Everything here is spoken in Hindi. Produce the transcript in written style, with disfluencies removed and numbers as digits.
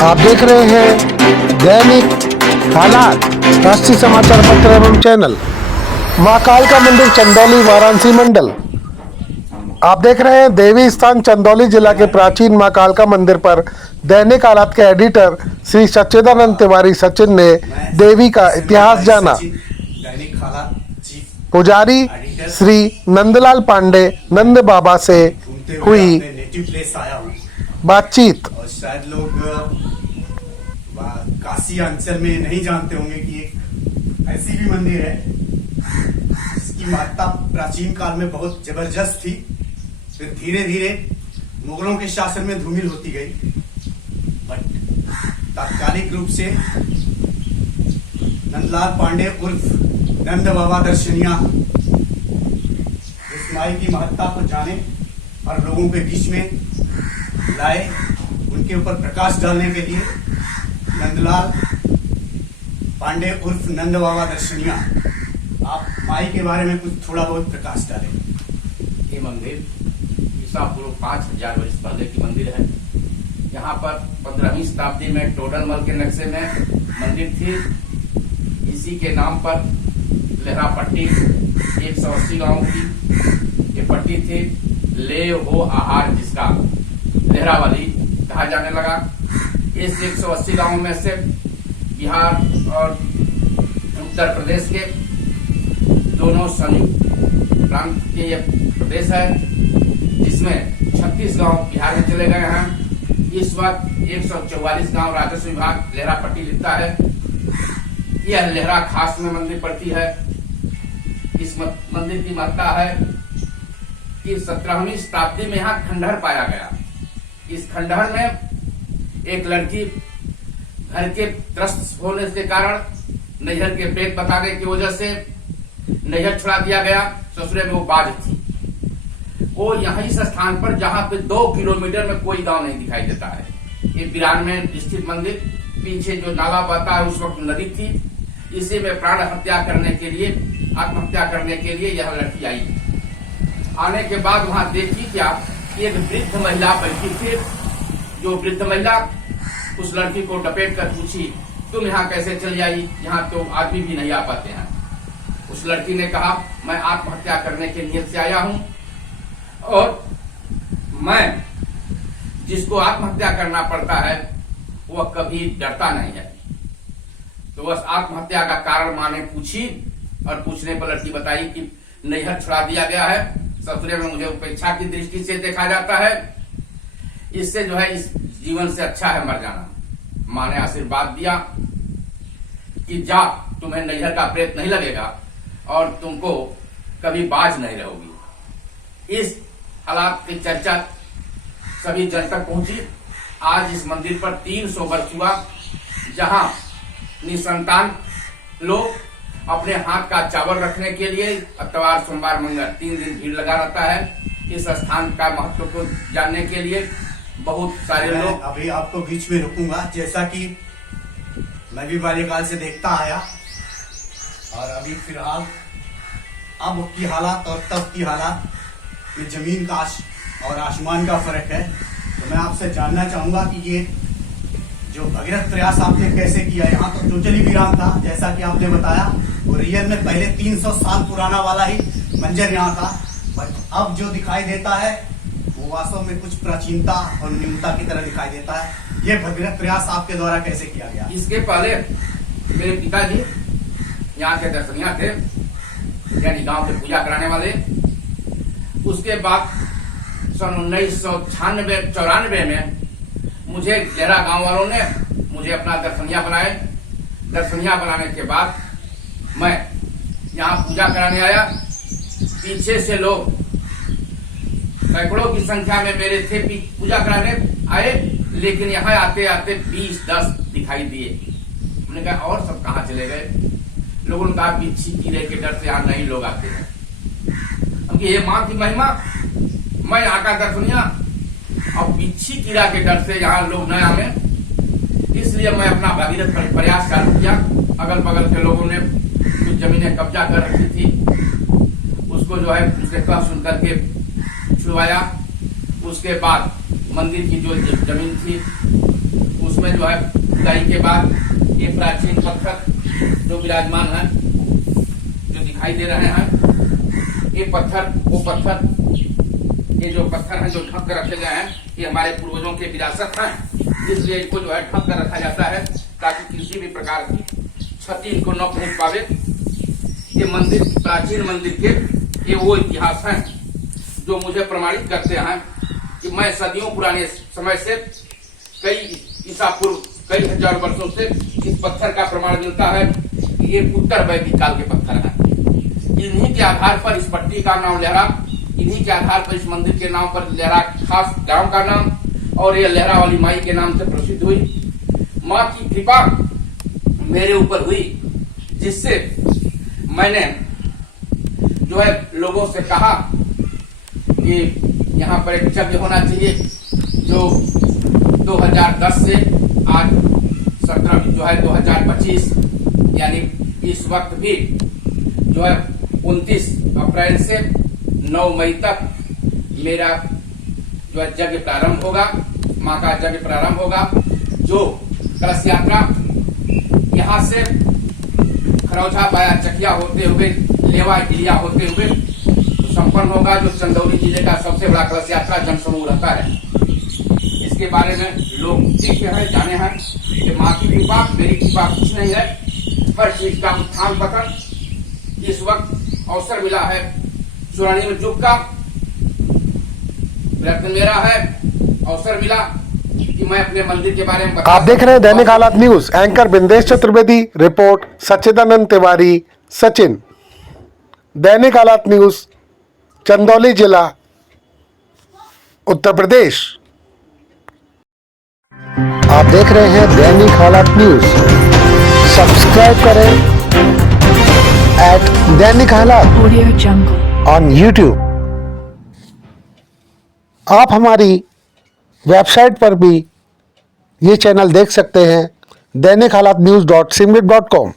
आप देख रहे हैं दैनिक हालात राष्ट्रीय समाचार पत्र एवं चैनल मां कालका मंदिर चंदौली वाराणसी मंडल। आप देख रहे हैं देवी स्थान चंदौली जिला के प्राचीन मां कालका मंदिर पर दैनिक हालात के एडिटर श्री सच्चिदानंद तिवारी सचिन ने देवी का इतिहास जाना। पुजारी श्री नंदलाल पांडे नंद बाबा से हुई बातचीत। और शायद लोग काशी अंचल में नहीं जानते होंगे कि एक ऐसी भी मंदिर है जिसकी महत्ता प्राचीन काल में बहुत जबरदस्त थी, फिर धीरे धीरे मुगलों के शासन में धूमिल होती गई, बट तात्कालिक रूप से नंदलाल पांडे उर्फ नंद बाबा दर्शनिया इस माई की महत्ता को जाने और लोगों के बीच में लाए, उनके ऊपर प्रकाश डालने के लिए नंदलाल पांडे उर्फ नंद बाबा दर्शनिया, आप माई के बारे में कुछ थोड़ा बहुत प्रकाश डालें। ये मंदिर ईसा पूर्व 5000 वर्ष पहले की मंदिर है। यहाँ पर 15वीं शताब्दी में टोडरमल के नक्शे में मंदिर थी। इसी के नाम पर लेहरा पट्टी 180 गांव की ये पट्टी थी। ले हो आहार जिसका लेहरा वाली कहा जाने लगा। इस 180 गांव में से बिहार और उत्तर प्रदेश के दोनों संयुक्त प्रांत के ये प्रदेश है, जिसमें 36 गांव बिहार में चले गए हैं। इस वक्त 144 गांव राजस्व विभाग लेहरा पट्टी लिखता है। यह लेहरा खास में मंदिर पड़ती है। इस मंदिर की महत्ता है कि 17वीं शताब्दी में यहाँ खंडहर पाया गया। इस खंडहर में एक लड़की घर के त्रस्त होने के कारण नैहर के प्रेत बताने की वजह से नैहर छुड़ा दिया गया। ससुरे में वो बाज थी। वो यहाँ इस स्थान पर जहाँ पे 2 किलोमीटर में कोई गांव नहीं दिखाई देता है। ये बिरान में स्थित मंदिर, पीछे जो नाला बहता है उस वक्त नदी थी। इसी में प्राण हत्या करने के लिए, आत्महत्या करने के लिए यह लड़की आई। आने के बाद वहां देखी क्या, एक वृद्ध महिला बैठी थी। जो वृद्ध महिला उस लड़की को डपेट कर पूछी, तुम यहाँ कैसे चली आई, यहाँ तो आदमी भी नहीं आ पाते हैं। उस लड़की ने कहा, मैं आत्महत्या करने के नियत से आया हूँ और मैं जिसको आत्महत्या करना पड़ता है वह कभी डरता नहीं है। तो बस आत्महत्या का कारण माँ ने पूछी और पूछने पर लड़की बताई कि नैहर छुड़ा दिया गया है, ससुरे में मुझे उपेक्षा की दृष्टि से देखा जाता है, इससे जो है इस जीवन से अच्छा है मर जाना। माँ ने आशीर्वाद दिया कि जा, तुम्हें नैहर का प्रेत नहीं लगेगा और तुमको कभी बाज नहीं रहोगी। इस हालात की चर्चा सभी जन तक पहुंची। आज इस मंदिर पर 300 वर्ष हुआ, जहां निसंतान लोग अपने हाथ का चावल रखने के लिए अतवार सोमवार मंगल 3 दिन भीड़ लगा रहता है। इस स्थान का महत्व को जानने के लिए बहुत सारे लोग। अभी आपको बीच में रुकूंगा। जैसा कि मैं भी बाल्यकाल से देखता आया और अभी फिलहाल अब की हालात और तब की हालात में जमीन का और आसमान का फर्क है। तो मैं आपसे जानना चाहूंगा कि ये जो भगीरथ प्रयास आपने कैसे किया। यहाँ तो टोटली वीरान था, जैसा कि आपने बताया, और रियल में पहले 300 साल पुराना वाला ही मंजर यहाँ था, बट अब जो दिखाई देता है वो वास्तव में कुछ प्राचीनता और न्यूनता की तरह दिखाई देता है। ये भगीरथ प्रयास आपके द्वारा कैसे किया गया? इसके पहले मेरे पिताजी यहाँ के दर्शनिया थे, यानी गांव के पूजा कराने वाले। उसके बाद सन 1996-94 में मुझे लेहरा गांव वालों ने मुझे अपना दर्शनिया बनाए। दर्शनिया बनाने के बाद मैं यहाँ पूजा कराने आया। पीछे से लोग सैकड़ों की संख्या में मेरे थे पूजा कराने आए, लेकिन यहाँ आते आते 20-10 दिखाई दिए। हमने कहा और सब कहाँ चले गए? लोगों ने कहा बिच्छी कीड़े के डर से यहाँ नहीं लोग आते हैं। हम ये माँ की महिमा, मैं यहाँ का दर्शनिया और बिच्छी कीड़ा के डर से यहाँ लोग न आए, इसलिए मैं अपना भगीरथ प्रयास चालू किया। अगल बगल के लोगों ने कुछ जमीनें कब्जा कर रखी थी, उसको जो है उसके कह सुन करके छुड़वाया। उसके बाद मंदिर की जो जमीन थी उस इसमें जो है खुदाई के बाद ये प्राचीन पत्थर जो विराजमान है, जो दिखाई दे रहे हैं, ये पत्थर वो पत्थर, ये जो पत्थर हैं जो ढक कर रखे गए हैं, ये हमारे पूर्वजों के विरासत हैं, इसलिए इनको जो है ढक कर रखा जाता है ताकि किसी भी प्रकार की क्षति इनको न पहुंच पावे। ये मंदिर, प्राचीन मंदिर के ये वो इतिहास हैं जो मुझे प्रमाणित करते हैं कि मैं सदियों पुराने समय से, कई ईसा पूर्व कई हजार वर्षों से इस पत्थर का प्रमाण मिलता है कि ये उत्तर वैदिक काल के पत्थर हैं। इन्हीं के आधार पर इस पट्टी का नाम लहरा, इन्हीं के आधार पर इस मंदिर के नाम पर लहरा, खास गांव का नाम, और ये लहरा वाली माई के नाम से प्रसिद्ध हुई। माँ की कृपा मेरे ऊपर हुई, जिससे मैंने जो है लोगों से कहा कि यहाँ पर एक यज्ञ होना चाहिए, जो 2010 से आज 17 जो है 2025, यानी इस वक्त भी जो है 29 अप्रैल से 9 मई तक मेरा जो है यज्ञ प्रारंभ होगा, माँ का यज्ञ प्रारंभ होगा, जो कलश यात्रा यहाँ से खरौझा बाया चकिया होते हुए लेवा इलिया होते हुए संपन्न होगा, जो चंदौली जिले का सबसे बड़ा कलश यात्रा जनसमूह रहता है। इसके बारे में लोग देखे हैं, जाने हैं कि माँ की कृपा, मेरी कृपा कुछ नहीं है, हर चीज का उत्थान पतन इस वक्त अवसर मिला है। स्वर्णिम युग का प्रयत्न मेरा है, अवसर मिला कि मैं अपने मंदिर के बारे में बता। आप देख रहे हैं Dainik Halaat news, anchor Bindesh Chaturvedi, report Sachchidanand Tiwari, Sachin. Dainik Halaat news, Chandauli जिला, उत्तर प्रदेश। आप देख रहे हैं दैनिक हालात न्यूज, सब्सक्राइब करें दैनिक हालात Audio Jungle। On YouTube. आप हमारी वेबसाइट पर भी ये चैनल देख सकते हैं, दैनिक हालात न्यूज.simrit.com।